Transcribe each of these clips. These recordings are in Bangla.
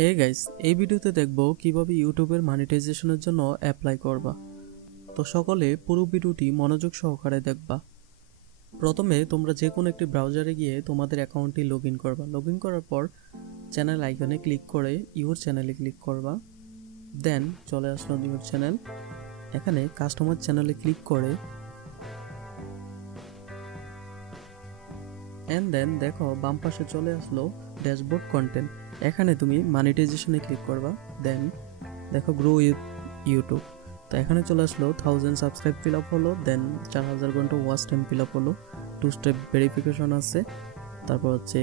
হে গাইস, এই ভিডিওতে দেখব কিভাবে ইউটিউবের মনিটাইজেশনের জন্য অ্যাপ্লাই করবা। তো সকলে পুরো ভিডিওটি মনোযোগ সহকারে দেখবা। প্রথমে তোমরা যে কোনো একটি ব্রাউজারে গিয়ে তোমাদের অ্যাকাউন্টটি লগইন করবা। লগইন করার পর চ্যানেল আইকনে ক্লিক করে ইউর চ্যানেলে ক্লিক করবা। দেন চলে আসলো ইউর চ্যানেল। এখানে কাস্টমার চ্যানেলে ক্লিক করে এন্ড দেন দেখো বাম পাশে চলে আসলো ড্যাশবোর্ড কন্টেন্ট। এখানে তুমি মনিটাইজেশনে ক্লিক করবা। দেন দেখো গ্রো উইথ ইউটিউব। তো এখানে চলে আসলো 1000 সাবস্ক্রাইব ফিল আপ হলো। দেন 4000 ঘন্টা ওয়াচ টাইম ফিল আপ হলো। 2 স্টেপ ভেরিফিকেশন আছে। তারপর হচ্ছে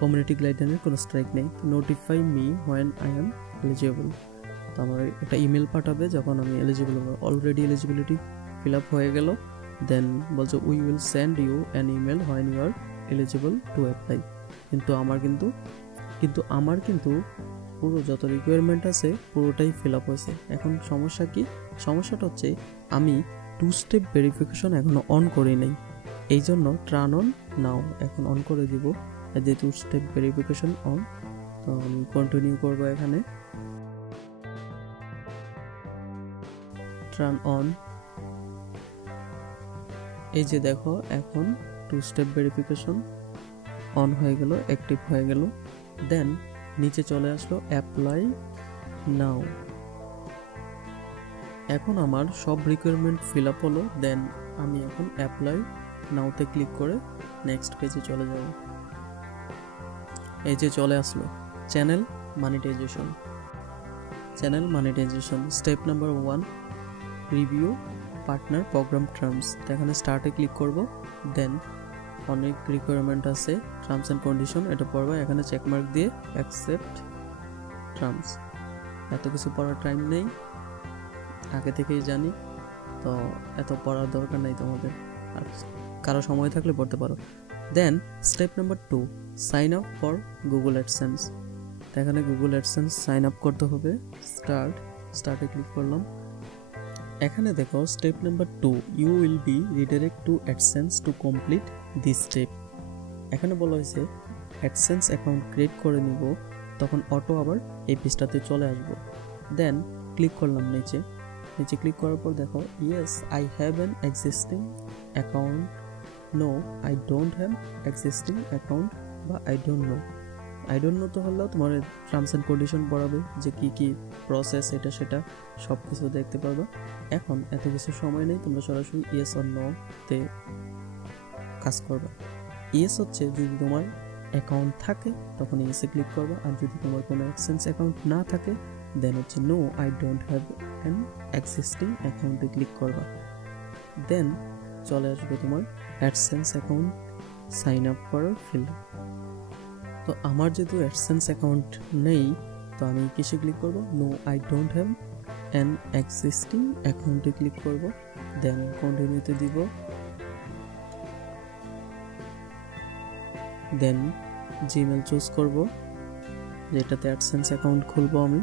কমিউনিটি গাইডলাইনের কোনো স্ট্রাইক নেই। Notify me when I am eligible. তো আমার একটা ইমেল পাঠাবে যখন আমি এলিজিবল হবো। অলরেডি এলিজিবিলিটি ফিল আপ হয়ে গেল। দেন বলছে we will send you an email when you are eligible to apply. কিন্তু আমার কিন্তু পুরো যত রিকোয়ারমেন্ট আছে পুরোটাই ফিল আপ হয়েছে। এখন সমস্যা কি? সমস্যাটা হচ্ছে আমি 2 স্টেপ ভেরিফিকেশন এখনো অন করি নাই। এই জন্য টার্ন অন নাও এখন অন করে দিব। যে 2 স্টেপ ভেরিফিকেশন অন। তো আমি কন্টিনিউ করবো। এখানে টার্ন অন। এই যে দেখো এখন 2 স্টেপ ভেরিফিকেশন অন হয়ে গেল, অ্যাক্টিভ হয়ে গেল। দেন নিচে চলে আসলো অ্যাপ্লাই নাও। এখন আমার সব রিকোয়ারমেন্ট ফিল আপ হলো। দেন আমি এখন অ্যাপ্লাই নাওতে ক্লিক করে নেক্সট পেজে চলে যাব। এই যে চলে আসলো channel monetization. Step number 1 review partner program terms. এখানে স্টার্টে ক্লিক করব। দেন অনেক রিকোয়ারমেন্ট আছে, টার্মস অ্যান্ড কন্ডিশন এটা পড়বা। এখানে চেকমার্ক দিয়ে অ্যাকসেপ্ট টার্মস। এত কিছু পড়ার টাইম নেই, আগে থেকেই জানি, তো এত পড়ার দরকার নেই তোমাদের। আর কারো সময় থাকলে পড়তে পারো। Then step number 2 sign up for Google AdSense. এখানে গুগল অ্যাডসেন্স সাইন আপ করতে হবে। স্টার্টে ক্লিক করলাম। এখানে দেখো step number 2 you will be redirect to AdSense to complete this step. এখানে বলা হয়েছে অ্যাডসেন্স অ্যাকাউন্ট ক্রিয়েট করে নিব, তখন অটো আবার এই পেজটাতে চলে আসবো। দেন ক্লিক করলাম নিচে ক্লিক করার পর দেখো yes I have an existing account, no I don't have existing account বা আই ডোন্ট নো তো হলেও তোমার টার্মস অ্যান্ড কন্ডিশন পড়াবে যে কি প্রসেস এটা সেটা সব কিছু দেখতে পারবা। এখন এত কিছু সময় নেই, তোমরা সরাসরি ইয়েস অর নো তে কাজ করবা। ইয়েস হচ্ছে যদি তোমার অ্যাকাউন্ট থাকে তখন ইয়েসে ক্লিক করবা, আর যদি তোমার কোনো অ্যাডসেন্স অ্যাকাউন্ট না থাকে দেন হচ্ছে no I don't have an existing অ্যাকাউন্টে ক্লিক করবা। দেন চলে আসবে তোমার অ্যাডসেন্স অ্যাকাউন্ট সাইন আপ করার ফিল্ড। তো আমার যেহেতু অ্যাডসেন্স অ্যাকাউন্ট নেই, তো আমি কিসে ক্লিক করব? No I don't have an existing অ্যাকাউন্টে ক্লিক করব। দেন কন্টিনিউতে দিব। দেন জিমেল চুজ করব, যেটাতে অ্যাডসেন্স অ্যাকাউন্ট খুলবো আমি।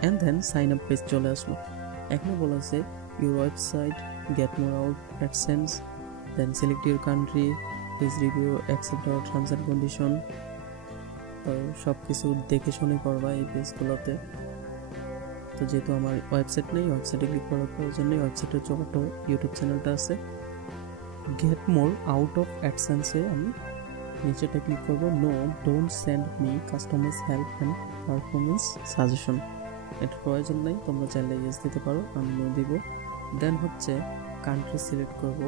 And then sign up page চলে আসলো। এখানে বলা আছে your website get more out AdSense. Then select your country, please review accept our terms and condition. তো সব কিছু দেখে শুনে করবা এই পেজগুলোতে। তো যেহেতু আমার ওয়েবসাইট নেই, ওয়েবসাইটে ক্লিক করার প্রয়োজন নেই। ওয়েবসাইটের ছোট ইউটিউব চ্যানেলটা আছে। গেট মোর আউট অফ অ্যাডসেন্সে আমি নিচেটা ক্লিক করব। No don't send me customers help and performance suggestion. এটা প্রয়োজন নেই, তোমরা চাইলে ইয়েস দিতে পারো, আমি নো দিব। দেন হচ্ছে কান্ট্রি সিলেক্ট করব,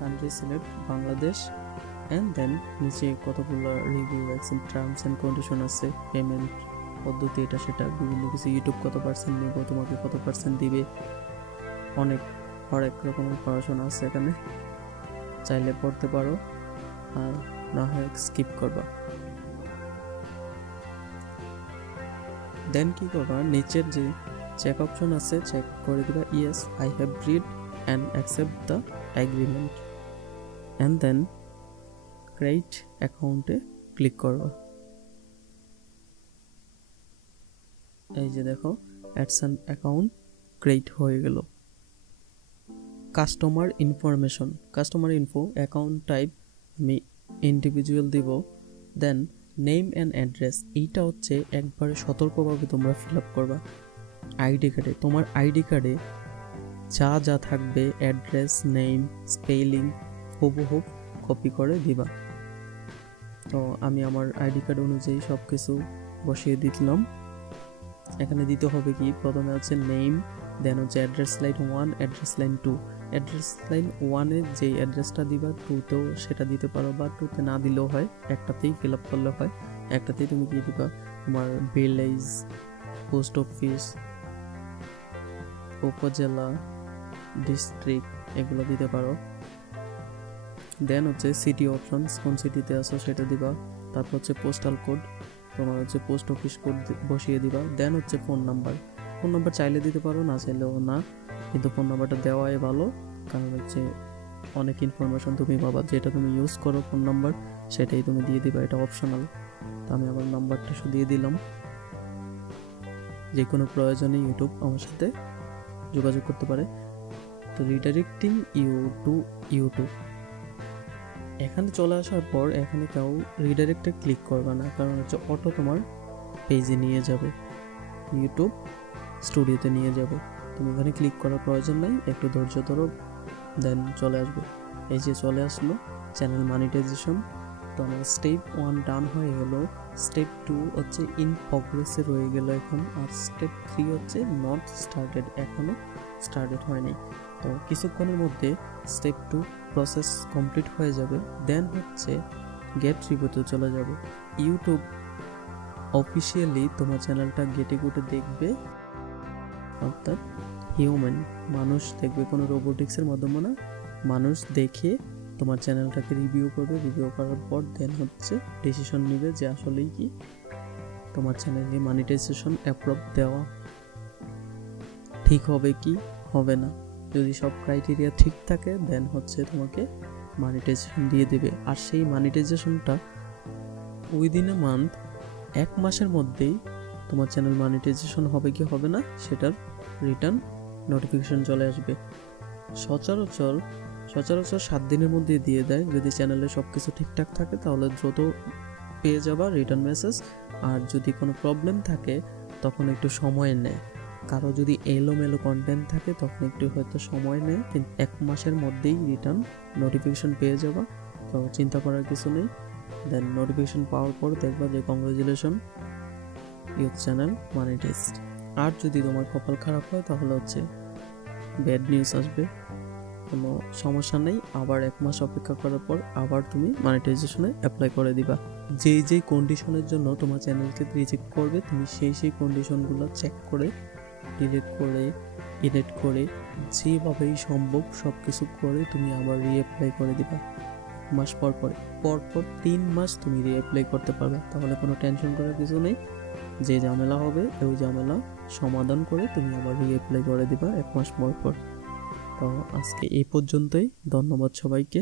country select Bangladesh. And then নিচে কতগুলো review accept terms and condition আছে, পেমেন্ট পদ্ধতি এটা সেটা বিভিন্ন কিছু, ইউটিউব কত পার্সেন্ট নেব, তোমাকে কত পার্সেন্ট দিবে, অনেক হরেক রকমের পড়াশোনা আছে এখানে, চাইলে পড়তে পারো আর না হয় স্কিপ করবা। দেন কি করবা, নিচের যে চেক অপশন আছে চেক করে দিবা yes I have read and accept the agreement. And then create অ্যাকাউন্টে ক্লিক করবা। এই যে দেখো অ্যাডসেন্স অ্যাকাউন্ট ক্রিয়েট হয়ে গেল। কাস্টমার ইনফো অ্যাকাউন্ট টাইপ আমি ইন্ডিভিজুয়াল দিব। দেন নেম অ্যান্ড অ্যাড্রেস এইটা হচ্ছে একবারে সতর্কভাবে তোমরা ফিল আপ করবা। আইডি কার্ডে তোমার আইডি কার্ডে যা যা থাকবে অ্যাড্রেস, নেম, স্পেলিং হুবহু কপি করে দিবা। তো আমি আমার আইডি কার্ড অনুযায়ী সব কিছু বসিয়ে দিলাম। এখানে দিতে হবে কি, প্রথমে হচ্ছে নেম, দেন হচ্ছে address line 1, address line 2। Address line 1-এ যেই অ্যাড্রেসটা দিবা 2-তেও সেটা দিতে পারো, বা 2-তে না দিলেও হয়, একটাতেই ফিল আপ করলে হয়। একটাতেই তুমি কি দিবা, তোমার ভিলেজ, পোস্ট অফিস, উপজেলা, ডিস্ট্রিক্ট এগুলো দিতে পারো। দেন হচ্ছে সিটি অপশনস, কোন সিটিতে আসো সেটা দিবা। তারপর হচ্ছে পোস্টাল কোড, তোমার হচ্ছে পোস্ট অফিস কোড বসিয়ে দিবা। দেন হচ্ছে ফোন নাম্বার চাইলে দিতে পারো, না চাইলেও না, কিন্তু ফোন নাম্বারটা দেওয়াই ভালো, কারণ হচ্ছে অনেক ইনফরমেশন তুমি পাবা। যেটা তুমি ইউজ করো ফোন নাম্বার সেটাই তুমি দিয়ে দিবা, এটা অপশনাল। তো আমি আমার নাম্বারটা দিয়ে দিলাম। যে কোনো প্রয়োজনে ইউটিউব আমার সাথে যোগাযোগ করতে পারে। তো রিডাইরেক্টিং ইউ টু ইউটিউব, এখানে চলে আসার পর এখানে কেউ রিডাইরেক্টে ক্লিক করবে না, কারণ হচ্ছে অটো তোমার পেজে নিয়ে যাবে, ইউটিউব স্টুডিওতে নিয়ে যাবে। তুমি এখানে ক্লিক করার প্রয়োজন নাই, একটু ধৈর্য ধরো, দেন চলে আসবে। এই যে চলে আসলো চ্যানেল মনিটাইজেশন। তো আমার স্টেপ 1 ডান হয়ে গেল, স্টেপ 2 হচ্ছে ইন প্রগ্রেসে রয়ে গেল এখন, আর স্টেপ 3 হচ্ছে নট স্টার্টেড, এখনও স্টার্টেড হয়নি। তো কিছুক্ষণের মধ্যে স্টেপ 2 প্রসেস কমপ্লিট হয়ে যাবে। দেন হচ্ছে গেট রিভিউতে চলে যাবে। ইউটিউব অফিসিয়ালি তোমার চ্যানেলটা গেটে গুটে দেখবে, অর্থাৎ হিউম্যান মানুষ দেখবে, কোনো রোবোটিক্সের মাধ্যমে না, মানুষ দেখে তোমার চ্যানেলটাকে রিভিউ করবে। রিভিউ করার পর দেন হচ্ছে ডিসিশন নেবে যে আসলেই কি তোমার চ্যানেলে মনিটাইজেশন অ্যাপ্রুভ দেওয়া ঠিক হবে কি হবে না। যদি সব ক্রাইটেরিয়া ঠিক থাকে দেন হচ্ছে তোমাকে মনিটাইজেশন দিয়ে দেবে। আর সেই মনিটাইজেশনটা উইদিন এ মান্থ, 1 মাসের মধ্যেই তোমার চ্যানেল মনিটাইজেশন হবে কি হবে না সেটার রিটার্ন নোটিফিকেশন চলে আসবে। সচরাচর 7 দিনের মধ্যে দিয়ে দেয়। যদি চ্যানেলে সব কিছু ঠিকঠাক থাকে তাহলে দ্রুত পেয়ে যাবা রিটার্ন মেসেজ। আর যদি কোনো প্রবলেম থাকে তখন একটু সময় নেয়, কারো যদি এলোমেলো কন্টেন্ট থাকে তখন একটু হয়তো সময় নেয়, কিন্তু 1 মাসের মধ্যেই রিটার্ন নোটিফিকেশন পেয়ে যাবা। তো চিন্তা করার কিছু নেই। দেন নোটিফিকেশন পাওয়ার পর দেখবা যে কংগ্রাচুলেশন, ইউর চ্যানেল মনিটাইজড। আর যদি তোমার কপাল খারাপ হয় তাহলে হচ্ছে ব্যাড নিউজ আসবে, কোনো সমস্যা নেই, আবার 1 মাস অপেক্ষা করার পর আবার তুমি মনিটাইজেশনে অ্যাপ্লাই করে দিবা। যেই কন্ডিশনের জন্য তোমার চ্যানেলকে রিজেক্ট করবে তুমি সেই কন্ডিশনগুলো চেক করে, ডিলিট করে, এডিট করে, যেভাবেই সম্ভব সব কিছু করে তুমি আবার রিঅ্যাপ্লাই করে দিবা। 1 মাস পর 3 মাস তুমি রিঅ্যাপ্লাই করতে পারবে। তাহলে কোনো টেনশন করার কিছু নেই। যে ঝামেলা হবে ওই ঝামেলা সমাধান করে তুমি আবার রিঅ্যাপ্লাই করে দিবা 1 মাস পর। তো আজকে এই পর্যন্তই, ধন্যবাদ সবাইকে।